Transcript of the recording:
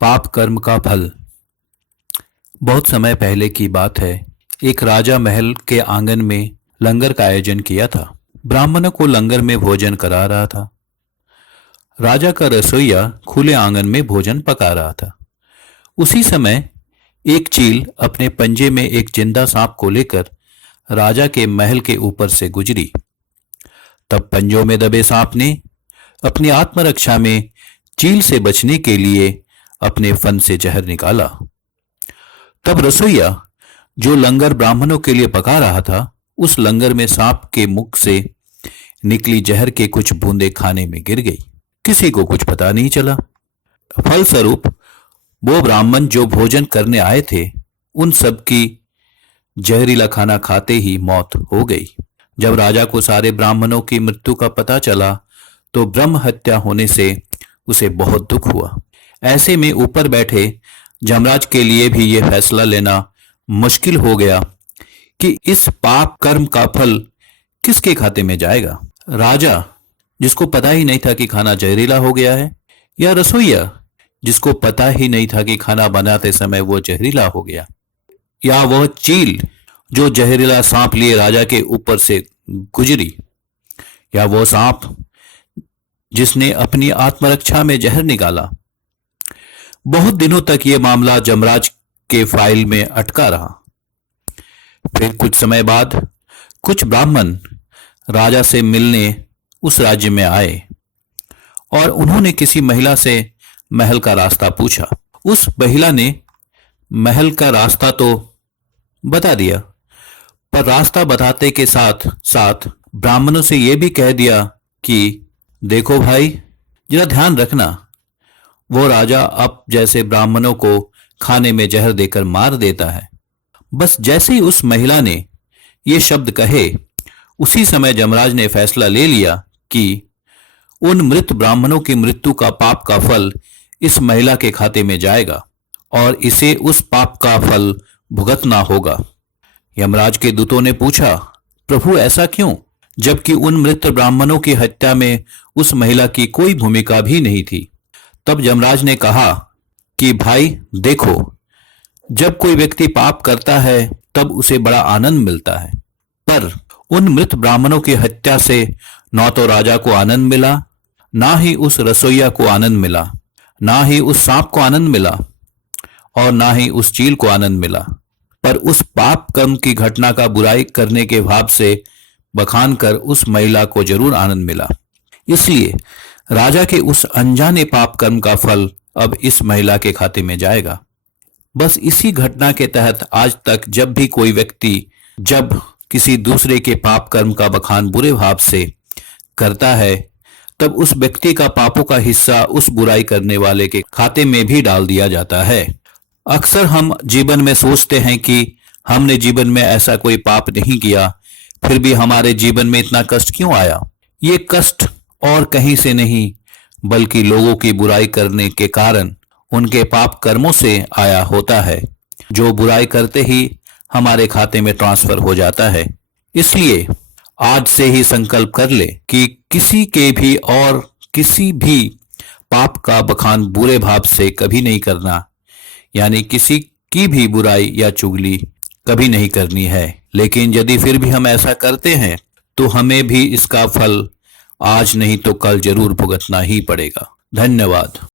पाप कर्म का फल। बहुत समय पहले की बात है। एक राजा महल के आंगन में लंगर का आयोजन किया था। ब्राह्मणों को लंगर में भोजन करा रहा था। राजा का रसोइया खुले आंगन में भोजन पका रहा था। उसी समय एक चील अपने पंजे में एक जिंदा सांप को लेकर राजा के महल के ऊपर से गुजरी। तब पंजों में दबे सांप ने अपनी आत्मरक्षा में चील से बचने के लिए अपने फन से जहर निकाला। तब रसोइया जो लंगर ब्राह्मणों के लिए पका रहा था, उस लंगर में सांप के मुख से निकली जहर के कुछ बूंदें खाने में गिर गई। किसी को कुछ पता नहीं चला। फलस्वरूप वो ब्राह्मण जो भोजन करने आए थे, उन सब की जहरीला खाना खाते ही मौत हो गई। जब राजा को सारे ब्राह्मणों की मृत्यु का पता चला तो ब्रह्म हत्या होने से उसे बहुत दुख हुआ। ऐसे में ऊपर बैठे जमराज के लिए भी यह फैसला लेना मुश्किल हो गया कि इस पाप कर्म का फल किसके खाते में जाएगा। राजा जिसको पता ही नहीं था कि खाना जहरीला हो गया है, या रसोइया जिसको पता ही नहीं था कि खाना बनाते समय वो जहरीला हो गया, या वह चील जो जहरीला सांप लिए राजा के ऊपर से गुजरी, या वो सांप जिसने अपनी आत्मरक्षा में जहर निकाला। बहुत दिनों तक ये मामला जमराज के फाइल में अटका रहा। फिर कुछ समय बाद कुछ ब्राह्मण राजा से मिलने उस राज्य में आए और उन्होंने किसी महिला से महल का रास्ता पूछा। उस महिला ने महल का रास्ता तो बता दिया, पर रास्ता बताते के साथ साथ ब्राह्मणों से यह भी कह दिया कि देखो भाई, जरा ध्यान रखना, वो राजा अब जैसे ब्राह्मणों को खाने में जहर देकर मार देता है। बस जैसे ही उस महिला ने ये शब्द कहे, उसी समय जमराज ने फैसला ले लिया कि उन मृत ब्राह्मणों की मृत्यु का पाप का फल इस महिला के खाते में जाएगा और इसे उस पाप का फल भुगतना होगा। यमराज के दूतों ने पूछा, प्रभु ऐसा क्यों, जबकि उन मृत ब्राह्मणों की हत्या में उस महिला की कोई भूमिका भी नहीं थी। तब यमराज ने कहा कि भाई देखो, जब कोई व्यक्ति पाप करता है तब उसे बड़ा आनंद मिलता है, पर उन मृत ब्राह्मणों की हत्या से न तो राजा को आनंद मिला, ना ही उस रसोइया को आनंद मिला, ना ही उस सांप को आनंद मिला और ना ही उस चील को आनंद मिला, पर उस पाप कर्म की घटना का बुराई करने के भाव से बखान कर उस महिला को जरूर आनंद मिला। इसलिए राजा के उस अनजाने पाप कर्म का फल अब इस महिला के खाते में जाएगा। बस इसी घटना के तहत आज तक जब भी कोई व्यक्ति जब किसी दूसरे के पाप कर्म का बखान बुरे भाव से करता है, तब उस व्यक्ति का पापों का हिस्सा उस बुराई करने वाले के खाते में भी डाल दिया जाता है। अक्सर हम जीवन में सोचते हैं कि हमने जीवन में ऐसा कोई पाप नहीं किया, फिर भी हमारे जीवन में इतना कष्ट क्यों आया। ये कष्ट और कहीं से नहीं, बल्कि लोगों की बुराई करने के कारण उनके पाप कर्मों से आया होता है, जो बुराई करते ही हमारे खाते में ट्रांसफर हो जाता है। इसलिए आज से ही संकल्प कर ले कि किसी के भी और किसी भी पाप का बखान बुरे भाव से कभी नहीं करना, यानी किसी की भी बुराई या चुगली कभी नहीं करनी है। लेकिन यदि फिर भी हम ऐसा करते हैं तो हमें भी इसका फल आज नहीं तो कल जरूर भुगतना ही पड़ेगा। धन्यवाद।